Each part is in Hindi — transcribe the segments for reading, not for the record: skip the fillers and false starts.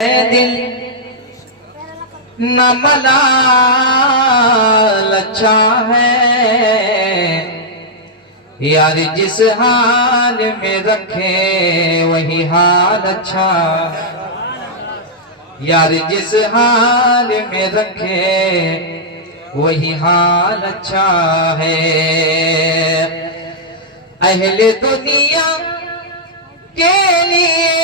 दिल न मलाल अच्छा है यार, जिस हाल में रखे वही हाल अच्छा। यार जिस हाल में रखे वही हाल अच्छा है। अहले दुनिया के लिए,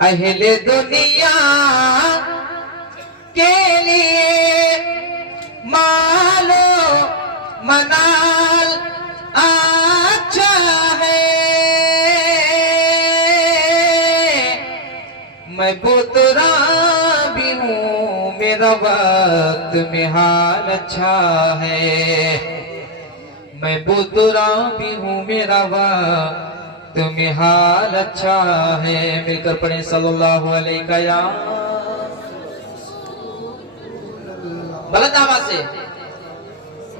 अहले दुनिया के लिए मालो मनाल अच्छा है। मैं बुतरा भी हूँ, मेरा वक्त में हाल अच्छा है। मैं बुतरा भी हूँ, मेरा वक्त में हाल अच्छा है। मिलकर पढ़े सल्लल्लाहु अलैहि बुलंद आवाज से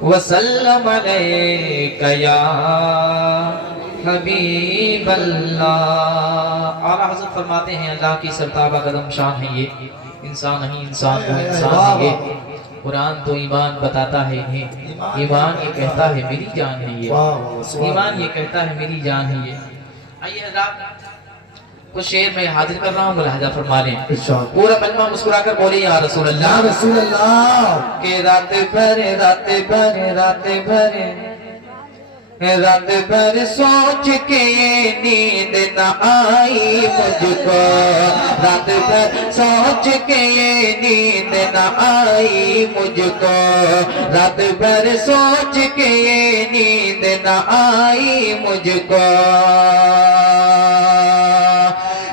वसल्लम अलैका या हबीब अल्लाह। आला हज़रत फरमाते हैं अल्लाह की सरताबा कदम शान है ये, इंसान नहीं इंसान को इंसान है ये। कुरान तो ईमान बताता है इन्हें, ईमान ये कहता है मेरी जान है ये, ईमान ये कहता है मेरी जान है ये। आइए हज़रात कुछ शेर में हाजिर कर रहा हूँ, मुलाहिजा फरमा लें। पूरा मजमा मुस्कुराकर बोले या रसूल अल्लाह, या रसूल अल्लाह। के रात भर रात भर रात भर रात भर सोच के ये नींद न आई मुझको। रात भर सोच के ये नींद न आई मुझको। रात भर सोच के ये नींद न आई मुझको।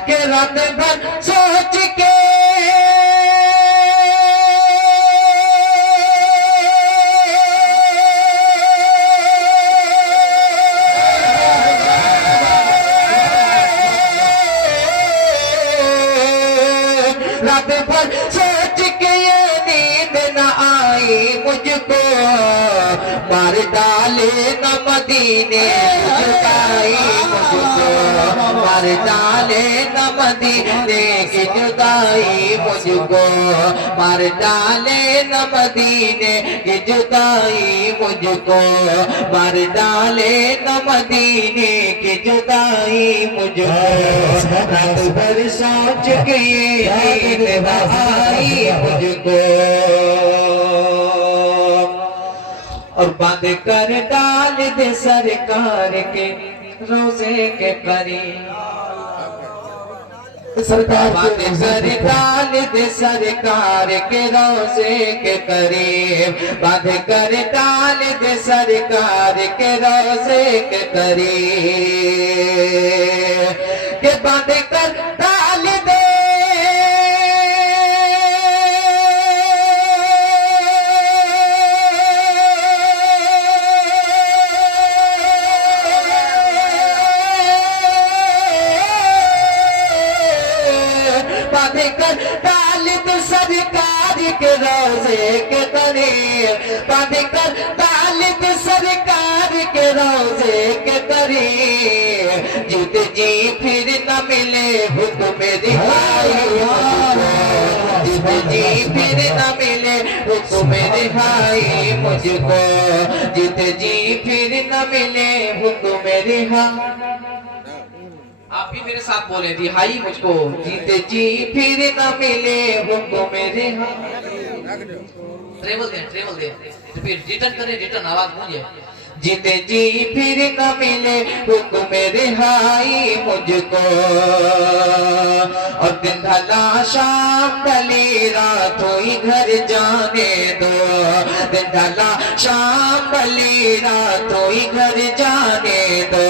के रात भर सोच के रात भर सोच के ये नींद न आई मुझको। मार डाले न मदीने जुदाई मुझको। मार डाले न मदीने की जुदाई मुझको। मार डाले न मदीने की जुदाई मुझको। मार डाले न मदीने की जुदाई मुझको। रात भर सोच के नींद न आई मुझको। और बंद कर डाल दे सरकार के रोजे के करीब। सरकार बंद कर डाल दे सरकार के रोजे के करीब। बंद कर डाल दे सरकार के रोजे के करीब। के बंद कर डाल दे कर तालिब सरकार के रोजे के करीब। बंद कर तालिब सरकार के रोजे के करीब। जुद जी फिर न मिले हुक्म रिहाई मुझको। जुद जी फिर न मिले हुक्म रिहाई मुझको। जुद जी फिर न मिले हुक्म रिहाई। आप भी मेरे साथ बोले रिहाई मुझको। जीते जी फिर न मिले हुक्म मेरे। ट्रेवल दे रिटर्न करे, रिटर्न आवाज गूंजे। जीते जी फिर न मिले हुक्म रिहाई मुझको। और दिन ढला शाम ढली रात हुई घर जाने दो। दिन ढला शाम ढली रात हुई घर जाने दो।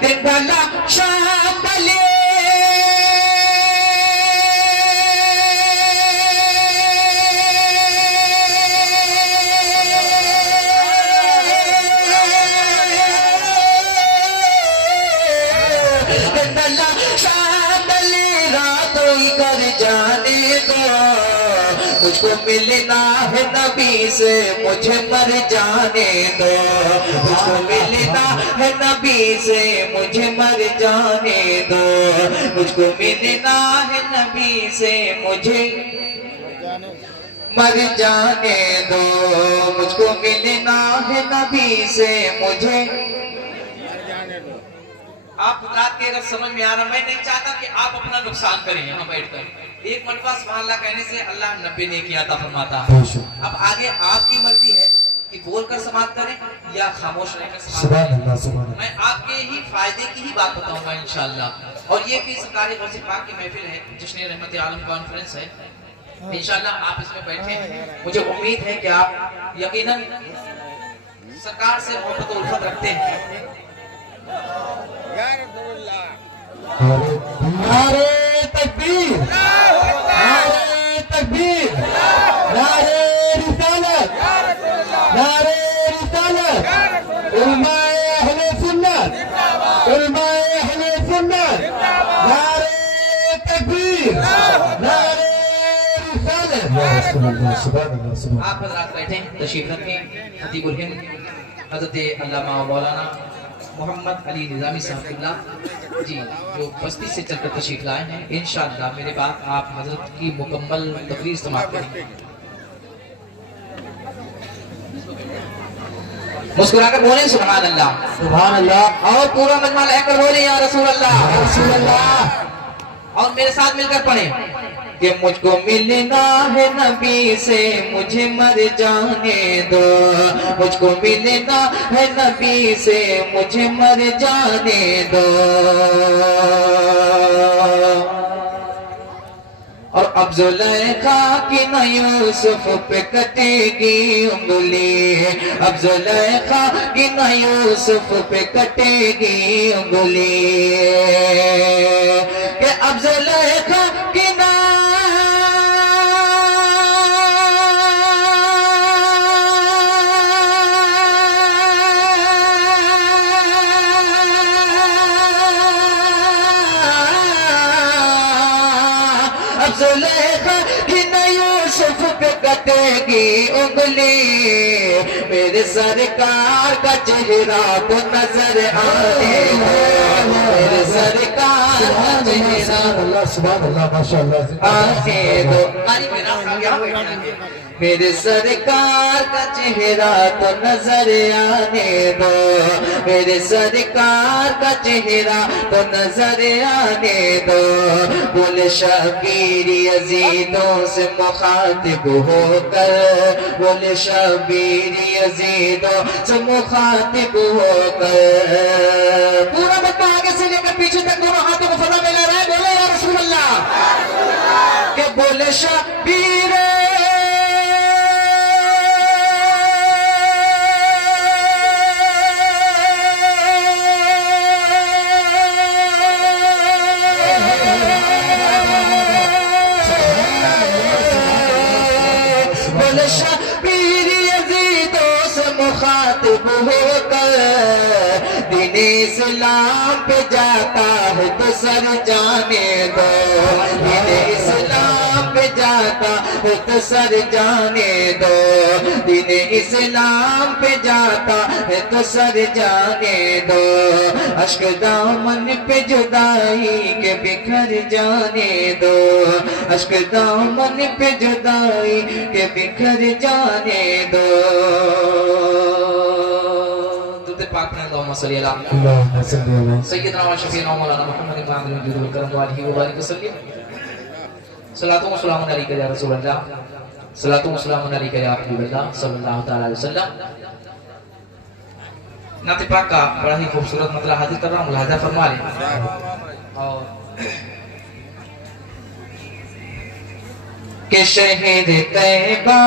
दिन ढला शाम ढली मुझको मिलना है नबी से, मुझे मर जाने दो। मुझको मिलना है नबी से, मुझे मर जाने दो। मुझको मिलना है नबी से, मुझे मर जाने दो। मुझको मिलना है नबी से, मुझे। आप रात के अगर समझ में आ रहा, मैं नहीं चाहता कि आप अपना नुकसान करें यहाँ बैठकर। एक मरतबा सुभान अल्लाह कहने से अल्लाह 90 ने किया था फरमाता है। अब आगे आपकी मर्जी है कि बोलकर समाप्त करें या खामोश रहकर समाप्त करें। मैं आपके ही फायदे की ही बात बताऊंगा इंशाअल्लाह। और ये भी सरकारी गौसे पाक की महफिल है, जिसने रहमत आलम कॉन्फ्रेंस है। इंशाअल्लाह आप इसमें बैठे, मुझे उम्मीद है कि आप यकीनन सरकार से मोहब्बत और उल्फत रखते हैं। नारे तकबीर, नारे तकबीर, नारे रिसालत, नारे रिसालत, उलमाए अहले सुन्नत, उलमाए अहले सुन्नत, नारे तकबीर, नारे रिसालत। आप हजरात बैठे, तशरीफ रखें। खतीबुल हिंद हजरत अल्लामा मौलाना मोहम्मद अली निजामी साहब जी, जो बस्ती से चलकर तशरीफ लाए हैं, इंशाअल्लाह मेरे बाद आप हजरत की मुकम्मल तकरीर समाप्त करेंगे। मुस्कुराकर बोले सुभान अल्लाह, सुभान अल्लाह। और पूरा मजमा लेकर बोले या रसूल अल्लाह, रसूल अल्लाह। और मेरे साथ मिलकर पढ़े कि मुझको मिलना है नबी से, मुझे मर जाने दो। मुझको मिलना है नबी से, मुझे मर जाने दो। और अब जुलेखा की न यूसुफ पे कटेगी उंगली, अब जुलेखा की न यूसुफ पे कटेगी उंगली। कि अब जुलेखा की न जुलेखा की न यूसुफ पे कटेगी उंगली। मेरे सरकार का चेहरा तो नजर आने दो, मेरे सरकार का चेहरा सुभान अल्लाह, माशाअल्लाह आने दो। मेरे सरकार का चेहरा तो नजर आने दो, मेरे सरकार का चेहरा तो नजर आने दो। बोले शबीर यजीदों से मुखातिब होकर, बोले शबीर यजीदों से मुखातिब होकर। पूरा बच्चा आगे से लेकर पीछे तक दोनों हाथों को फजा में ला रहा है। बोले या रसूल अल्लाह। के बोले शबीर मुखातिब होकर दीन इस्लाम पे जाता है तो सर जाने दो। दीन इस्लाम पे जाता है तो सर जाने दो। दीन इस्लाम पे जाता है तो सर जाने दो। अश्क दामन पे जुदाई के बिखर जाने दो। अश्क दामन पे जुदाई के बिखर जाने दो। पाक ने अल्लाहुम्मा सल्ली अला सय्यदना व शफीना मौलाना मुहम्मद इब्न अब्दुल वदूद करम वालिहि व बारिक वसल्लम। सलातु व सलाम अलैका या रसूल अल्लाह, सलातु व सलाम अलैका या हबीबल्लाह सल्लल्लाहु तआला अलैहि वसल्लम। नाते पाक का बड़ा ही खूबसूरत मतलब हाजिर कर रहा हूं, मुलाहिजा फरमा लें। और के शहर तैयबा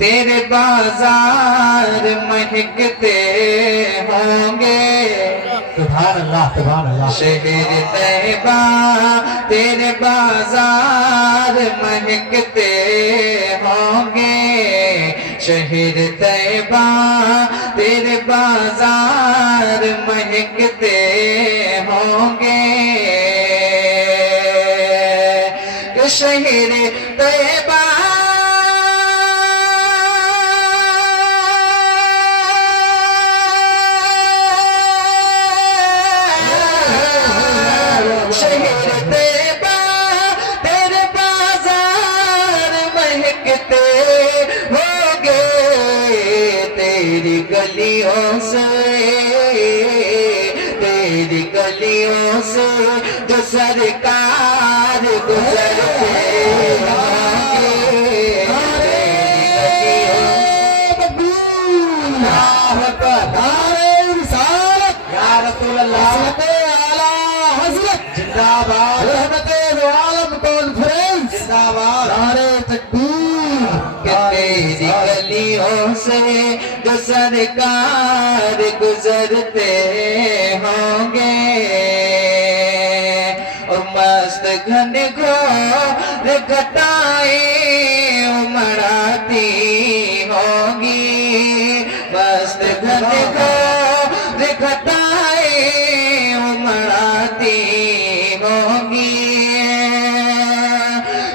तेरे बाजार महकते होंगे। सुभान अल्लाह, सुभान अल्लाह। शहर तैयबा तेरे बाजार महकते होंगे। शहर तैयबा तेरे बाजार महकते होंगे। शहर तैयबा शहर तैयबा तेरे बाजार महकते होंगे तेरी गलियों से तेरी गलियों से जो सरकार गुजरते होंगे तेरी गलियों जिंदाबाद आलम कॉन्फ्रेंस जिंदाबाद नारे तकबीर कि तेरी गलियों से जो सरकार गुजरते होंगे और मस्त घन घोर घटाएं उमड़ाती होंगी मस्त घन घोर घटाएं उमड़ाती होंगी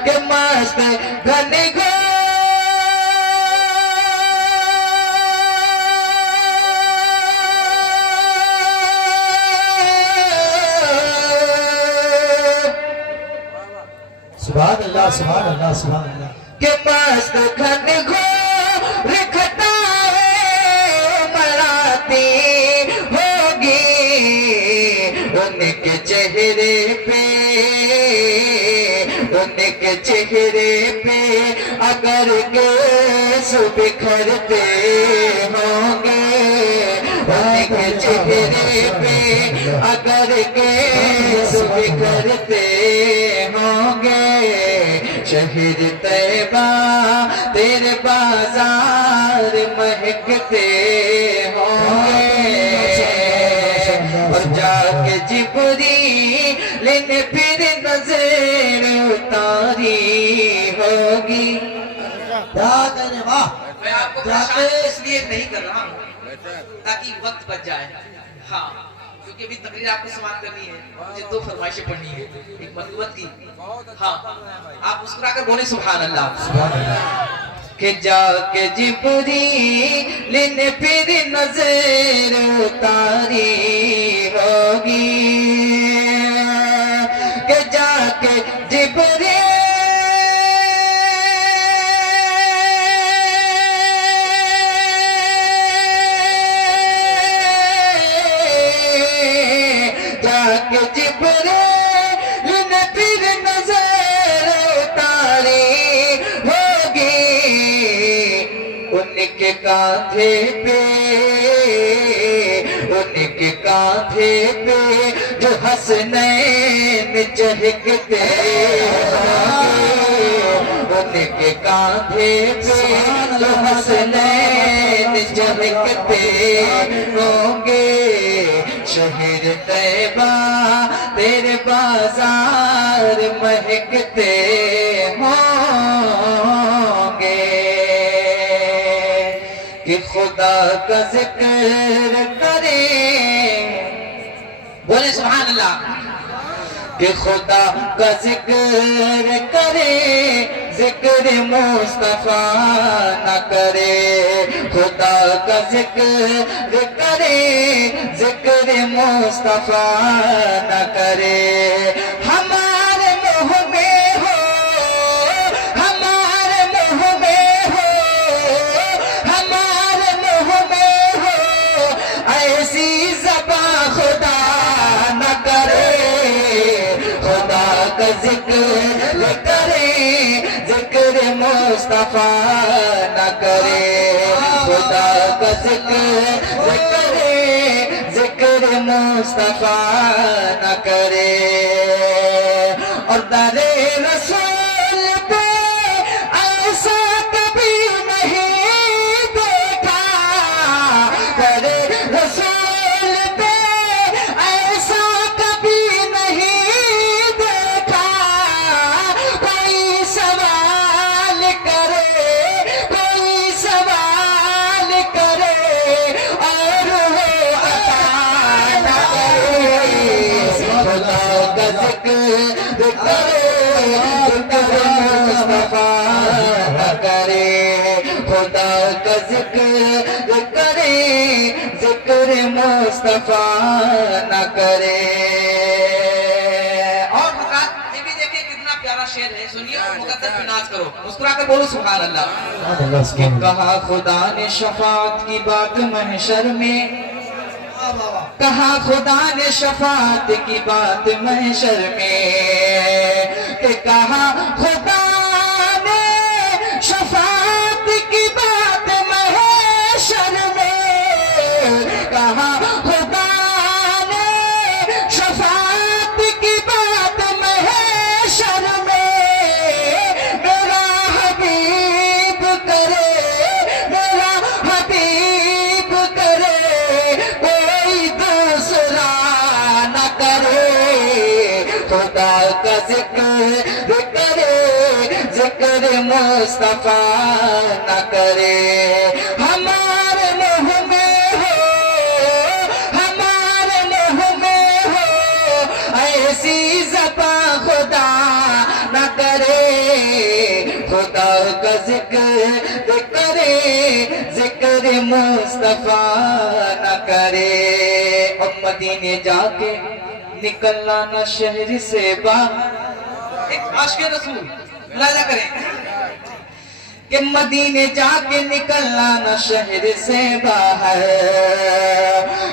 कि मस्त घन सुभान अल्लाह सुभान अल्लाह सुभान अल्लाह के मस्त घन घोर घटाएं मराती होगी उनके चेहरे पे अगर केस बिखरते होंगे उनके चेहरे पे अगर केस बिखरते होंगे शहर तैयबा तेरे बाजार महकते होंगे और जाके जिब्रील ने फिर नजर उतारी होगी क्या कहने वाह मैं आपको परेशान इसलिए नहीं कर रहा हूँ ताकि वक्त बच जाए हाँ क्योंकि अभी तकरीर आपको समाप्त करनी है मुझे 2 फरमाइशें पढ़नी है एक मकबूत की हाँ आप मुस्कुराकर बोले सुभान अल्लाह कि जाके जिब्रील ने फिर नजर उतारी होगी कि जाके जिब्रील जाके जिब्रील ने फिर नजर उतारी होगी उनके कांधे पे जो हसनैन चहकते होंगे उनके कांधे पे जो हसनैन चहकते होंगे शहर तैयबा तेरे बाजार महकते होंगे कि खुदा का जिक्र करे बोले सुभान अल्लाह कि खुदा का जिक्र करे जिक्र मुस्तफा न करे खुदा का जिक्र करे जिक्र मुस्तफा न करे हमारे मुँह में हो हमारे मुँह में हो हमारे मुँह में हो ऐसी ज़बां खुदा न करे खुदा का जिक्र करे जिक्र मुस्तफा न करे खुदा का जिक्र करे जिक्र मुस्तफा न करे और दरे रसूल पे ऐसा कभी नहीं देखा दरे रसूल पे ऐसा कभी नहीं देखा कोई सवाल करे और वो अता न करे खुदा का खुदा का जिक्र करे, जिक्र मुस्तफा न करे। और ये भी देखिए कितना प्यारा शेर है, सुनिए और मुकद्दस पे नाच करो, मुस्कुराकर बोलो सुभान अल्लाह। सुभान अल्लाह, कि सुभान अल्लाह। कहा खुदा ने शफाअत की बात महशर में, वाह, वाह, वाह। कहा खुदा ने शफाअत की बात महशर में, कि कहा खुदा ने शफाअत की बात महशर में, कहा खुदा ने शफाअत की बात महशर में। मेरा हबीब करे, मेरा हबीब करे, कोई दूसरा न करे। खुदा का जिक्र करे, जिक्र मुस्तफा न करे। हमारे मुँह में हो, हमारे मुँह में हो, ऐसी ज़बां खुदा न करे। खुदा का जिक्र करे, जिक्र मुस्तफा न करे। और मदीने जाके निकलना न शहर से बाहर, एक आशिक़ रसूल मुलाज़ा करें कि मदीने जाके निकलना न शहर से बाहर,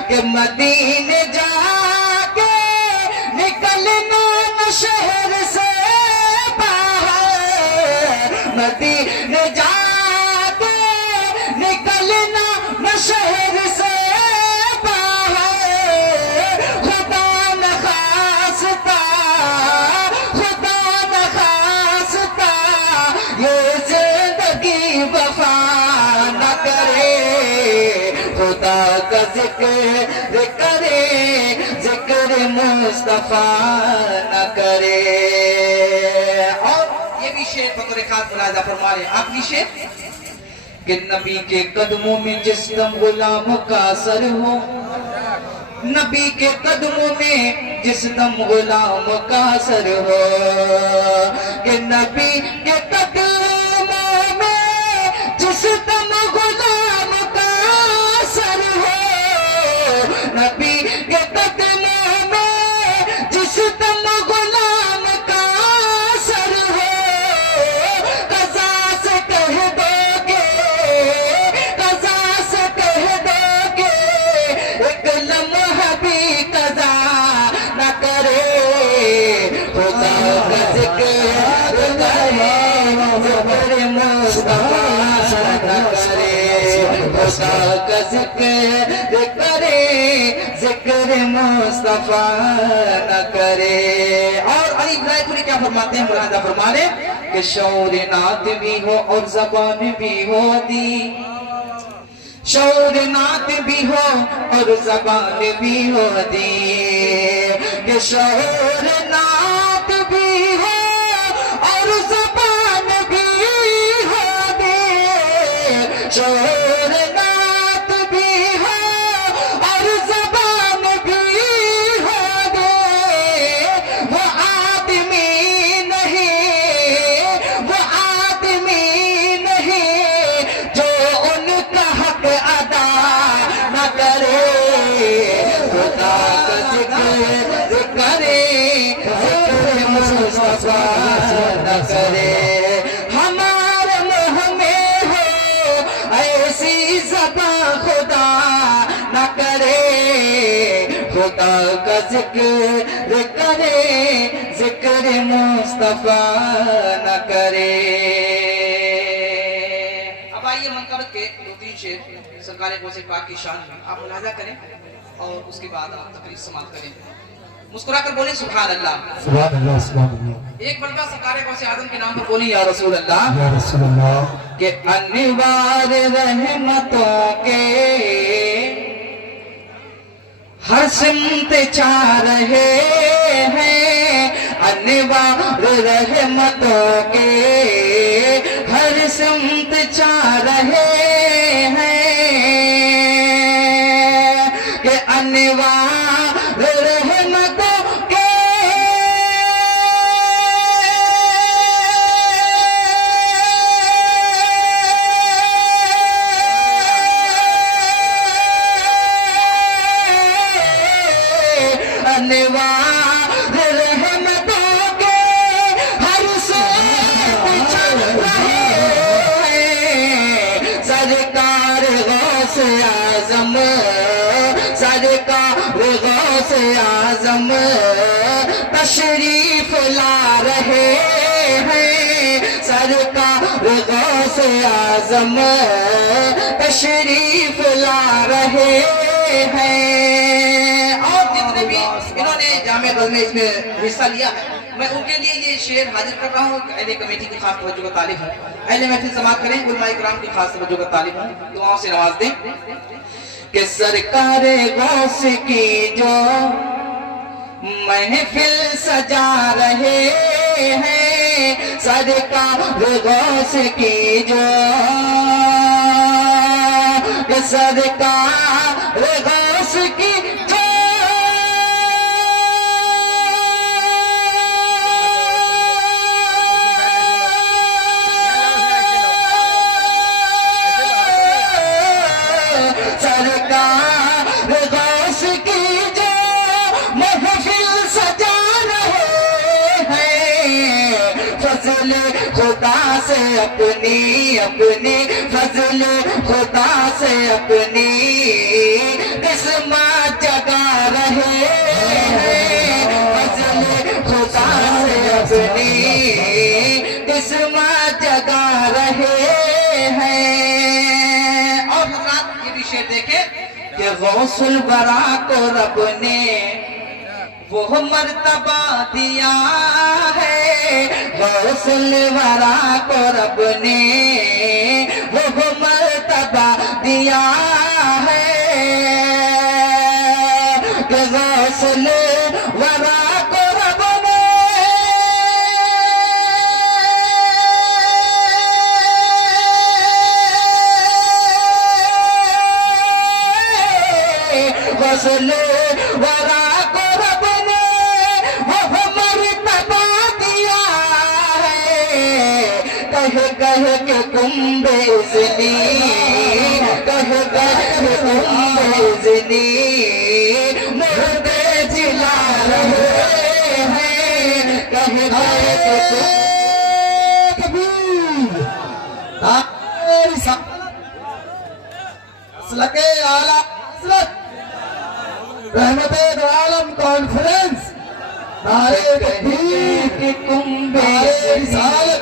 कि मदीने जाके निकलना न शहर से बाहर, मदीने जाके निकलना न शहर से बाहर। खुदा न खास्ता, खुदा न खास्ता, ये जिंदगी वफा न करे। खुदा का जिक्र करे, जिक्र मुस्तफा न करे। और ये भी शेर फकर खास मुलाजा फरमा रहे आप, शेर कि नबी के कदमों में जिस दम गुलाम का सर हो, नबी के कदमों में जिस दम गुलाम का सर हो, कि नबी के कदमों में जिस दम गुलाम का सर हो, नबी के कदमों में जिस दम गुलाम का सर हो। कज़ा से कह दोगे, कज़ा से कह दोगे, एक लम्हा भी कज़ा न करे। खुदा का जिक्र करे, जिक्र मुस्तफा न करे। खुदा का जिक्र करे, जिक्र मुस्तफा न करे। और अली इब्राहिम क्या फरमाते हैं, मुलाजा फरमा ले कि शौर नात भी हो और जबान भी हो दी, शौर नात भी हो और जबान भी हो दी, कि शौर नात भी हो और जबान भी हो दी। शौर नात भी हो और जबान भी हो दे। वो आदमी नहीं, वो आदमी नहीं जो उनका हक अदा न करे। खुदा का जिक्र करे, जिक्र मुस्तफा न करे। हमारे मुँह में हो ऐसी ज़बां खुदा न करे। खुदा का जिक्र करे, जिक्र मुस्तफा न करे। अब आइए मनकबत के दो तीन शेर सरकार गौसे पाक की शान में आप मुलाजा करें और उसके बाद आप तकरीर समाप्त करें। मुस्कुराकर बोले सुभान अल्लाह। सुभान अल्लाह, सुभान अल्लाह। एक मरतबा सरकार गौसे आदम के नाम पर बोली या रसूल अल्लाह, या रसूल अल्लाह। के अनिवार्य रहमतों के हर सिमत चाह रहे हैं, अनिवार्य रहमतों के हर सिमत चाह रहे हैं, कि अनिवार्य रहमतों के अनवार रहमतों के हर से छल रहे हैं। सरकार गौस आजम, सरकार गौस आजम तशरीफ ला रहे हैं। सरकार गौस आजम तशरीफ ला रहे हैं। और जितने भी इन्होंने जामे में इसमें हिस्सा लिया है, मैं उनके लिए ये शेर हाजिर कर रहा हूँ। अहले कमेटी की खास तवज्जो का तालिब हूँ, अहले महफिल समाअत करें, उलमाए किराम की खास तवज्जो का तालिब हूँ, दुआओं से नवाज दें कि सरकार गौस की जो महफिल सजा रहे हैं। सरकार गौस की जो सरकार गौस की जो सरकार गौस की जो महफिल सजा रहे हैं। फजल खुदा से अपनी अपनी फजल खुदा से अपनी किस्मत जगा रहे हैं। फजल खुदा से अपनी किस्मत जगा रहे हैं। और हजरात ये भी शेर देखे कि गौसुल बरा को रब ने वो मर्तबा दिया है। गौसुल बरा को रब ने वो मर्तबा दिया है। कि गौसुल बरा को रब ने गौसुल बरा को रब ने वो मर्तबा दिया है। कह कह के कुंभे इज़नी, कह कह के कुंभे इज़नी मुर्दे जिला रहे हैं। कह कह के कबीर तारी सलके आला हज़रत रहमते दो आलम कॉन्फ्रेंस नारे तकबीर के कुंभे नारे रिसालत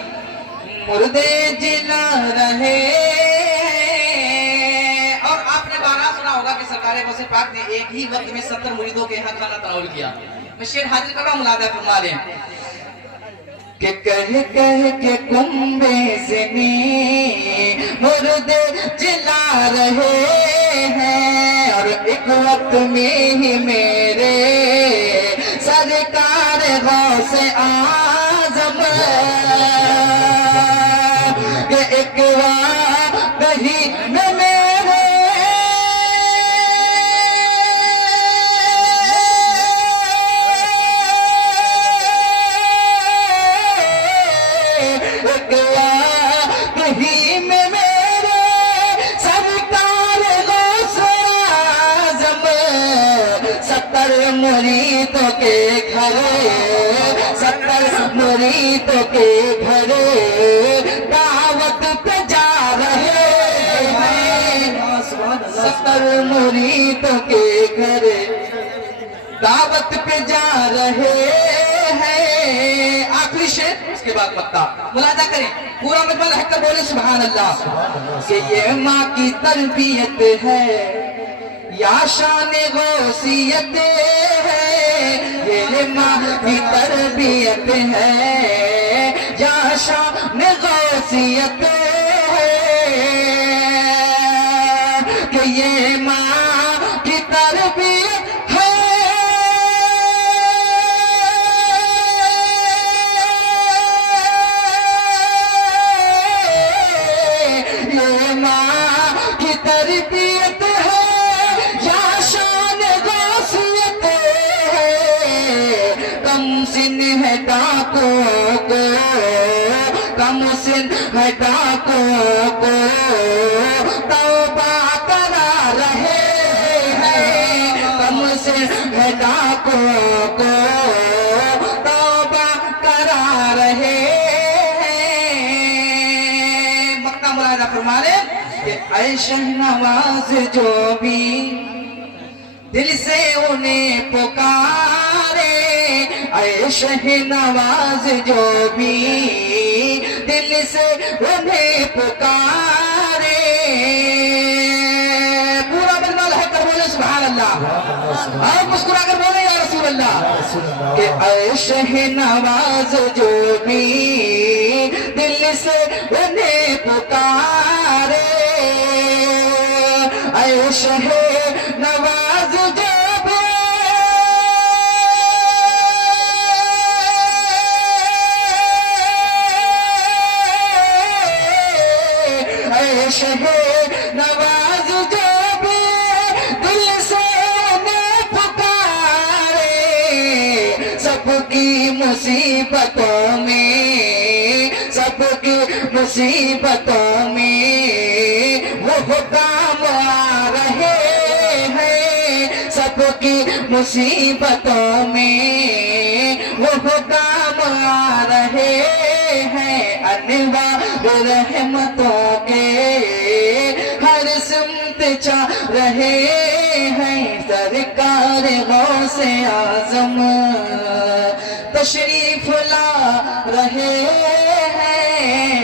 मुर्दे जिला रहे। और आपने बारहा सुना होगा कि सरकार गौसे पाक ने एक ही वक्त में 70 मुरीदों के यहाँ खाना तनावुल किया। मैं शेर हाजिर कर रहा हूँ, मुलाजा फरमा लें कि कह कह के कुंभे ज़नी मुर्दे जिला रहे हैं। और एक वक्त में ही मेरे सरकार गौसे आज़म के एक वक्त ही में मेरे एक वक्त ही में मेरे सरकार गौसे आज़म 70 मुरीदों के घरे 70 मुरीदों के घरे दावत पे जा रहे हैं। 70 मुरीदों के घरे दावत पे जा रहे हैं। आखिरी शेर, उसके बाद पत्ता मुलाजा करें, पूरा मजमा रहकर बोले सुभान अल्लाह। कि ये माँ की तरबियत है या शान गौसियत है। ये माँ की तरबियत है या शान गौसियत है। कि ये माँ की तरबियत है। ये माँ की तरबियत है या शान गौसियत है। कम सिन है डाकों को, कम सिन है डाकों को तौबा करा रहे हैं। कम सिन है डाकों लाखों को तौबा करा रहे हैं। मक्का मुलाहिजा फरमा रहे कि ऐ शहनवाज जो भी दिल से उन्हें पुकारे, ऐ शहनवाज जो भी दिल से उन्हें पुकारे, पूरा बदनाम है कर बोले सुभान अल्लाह, आप मुस्कुरा कर बोले या रसूल अल्लाह कि ऐ शहनवाज जो भी दिल से उन्हें पुकारे, ऐ शहनवाज जो भी ऐ शहनवाज जो भी दिल से उन्हें पुकारे, सबकी मुसीबतों में, सबकी मुसीबतों में वो काम आ रहे हैं, सबकी मुसीबतों में वो काम आ रहे हैं। अनवार रहमतों के हर सिमत चा रहे हैं, सरकार गौसे आजम तशरीफ ला रहे हैं,